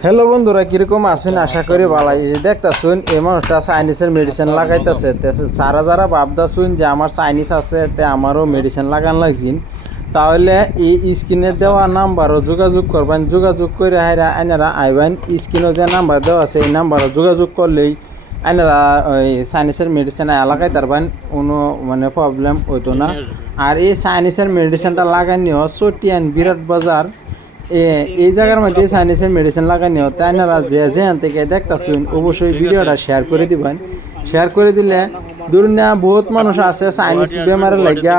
Hello বন্ধুরা, কিরকম আছেন? আশা করি ভালো। দেখতেছুন এই মানুষটা চাইনিজের মেডিসিন লাগাইতেছে। যারা যারা ভাবতেছুন যে আমার চাইনিজ আছে, তে আমারও মেডিসিন লাগান লাগছিন, তাহলে এই স্ক্রিনে দেওয়া নাম্বারও যোগাযোগ করবেন। যোগাযোগ করে আইনারা আইবেন। স্ক্রিনে যে নাম্বার দেওয়া আছে এই নাম্বারও যোগাযোগ করলেই আইনারা ওই চাইনিজের মেডিসিন লাগাইতে পারবেন, কোনো মানে প্রবলেম হইতো না। আর এই চাইনিজের মেডিসিনটা লাগানিও চটিয়ান বিরাট বাজার এই জায়গার মধ্যে চাইনিজের মেডিসিন লাগানিও তাই আপনারা যেখান থেকে দেখতেছেন অবশ্যই ভিডিওটা শেয়ার করে দিবেন। শেয়ার করে দিলে দুনিয়া বহুত মানুষ আছে চাইনিজ বেমারের লাগিয়া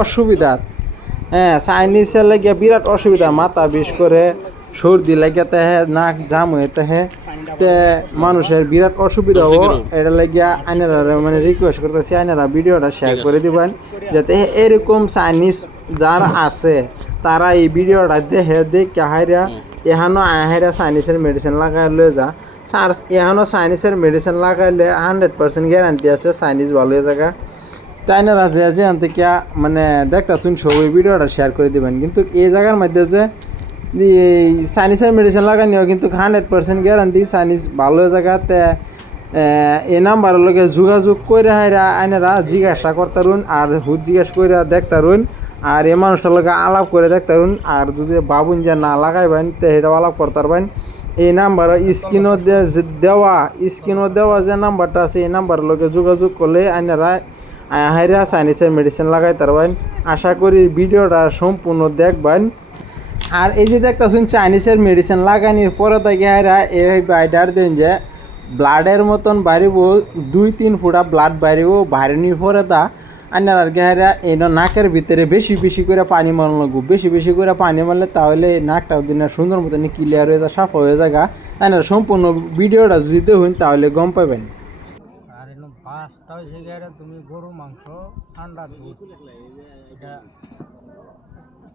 অসুবিধা। হ্যাঁ, চাইনিজের লাগিয়া বিরাট অসুবিধা, মাথা বিষ করে, সর্দি লাগাতে হে, নাক জাম হইতে হে, তে মানুষের বিরাট অসুবিধা হবো। এটা লাগিয়া আইনারা মানে রিকোয়েস্ট করতেছি আইনারা ভিডিওটা শেয়ার করে দিবেন, যাতে এরকম চাইনিজ যারা আছে তারা এই ভিডিওটা দেখে হাইরা এখানো আহাইরা চাইনিজের মেডিসিন লাগাই লয়ে যা। এখানো চাইনিজের মেডিসিন লাগাইলে 100% গ্যারান্টি আছে চাইনিজ ভালো হয়ে জায়গা। তাই না রাজে থেকে মানে দেখতেছুন সবই ভিডিওটা শেয়ার করে দিবেন। কিন্তু এই জায়গার মধ্যে যে এই চাইনিজের মেডিসিন লাগানিও কিন্তু 100% গ্যারান্টি চাইনিজ ভালো হয়ে জায়গাতে এই নাম্বারের লগে যোগাযোগ করে হাইরা আইনারা জিজ্ঞাসা করতারুন আর হুদ জিজ্ঞাসা করে দেখতারুন। আর এই মানুষটার লগে আলাপ করে দেখতারুন। আর যদি ভাবুন যে না লাগাইবেন তো সেটাও আলাপ করতারবেন। এই নাম্বার স্ক্রিনও দেওয়া যে নাম্বারটা আছে এই নাম্বারের লগে যোগাযোগ করলে আইনারা হাইরা চাইনিজের মেডিসিন লাগাইতে পারবেন। আশা করি ভিডিওটা সম্পূর্ণ দেখবেন। আর এই যে দেখতেছুন চাইনিজের মেডিসিন লাগানির পরে থেকে হাইরা এই বাইডার দেন যে ব্লাডের মতন বাড়িব, 2-3 ফুটা ব্লাড বাড়িব, বাড়িনির পরে তা আইনার আর গেহারা এই নাকের ভিতরে বেশি বেশি করে পানি মারন লাগবো। বেশি বেশি করে পানি মারলে তাহলে নাকটা দিন সুন্দর মতন ক্লিয়ার হয়ে যায়, সাফা হয়ে যায়। আইনার সম্পূর্ণ ভিডিওটা যদি দেখুন তাহলে গম পাবেন। আর এরকম পাঁচটা হয়েছে গিয়ে তুমি গরু মাংস, ঠান্ডা দুধ, এটা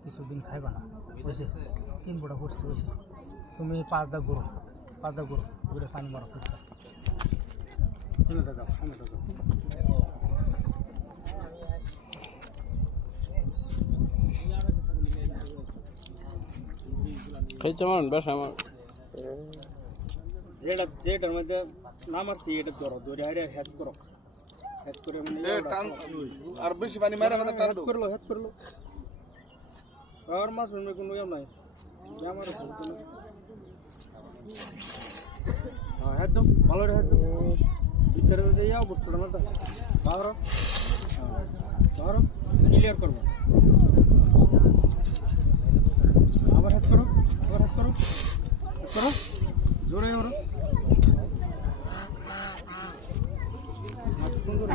কিছুদিন খাইবা না, বুঝছে? 3 ফুটা করছে, বুঝছে? তুমি 5টা গরু ঘুরে পানি মারা করছো, যাও সামনে যাও। যেটার মধ্যে নাম আছে এটা ধরো, ধরে হাইরে হেড করো, হেড করে মানে আর বেশি পানি মারা কথা টান দাও, হেড করলো আর মাছ শুনবে কোনো ইয়ে নাই। আমার হ্যাঁ, হেড দাও, ভালো হেড দাও, ভিতরে যদি যাও বুঝতে না, ধরো ধরো ক্লিয়ার করবো। আবার হেড করো, জোরে করো। সুন্দর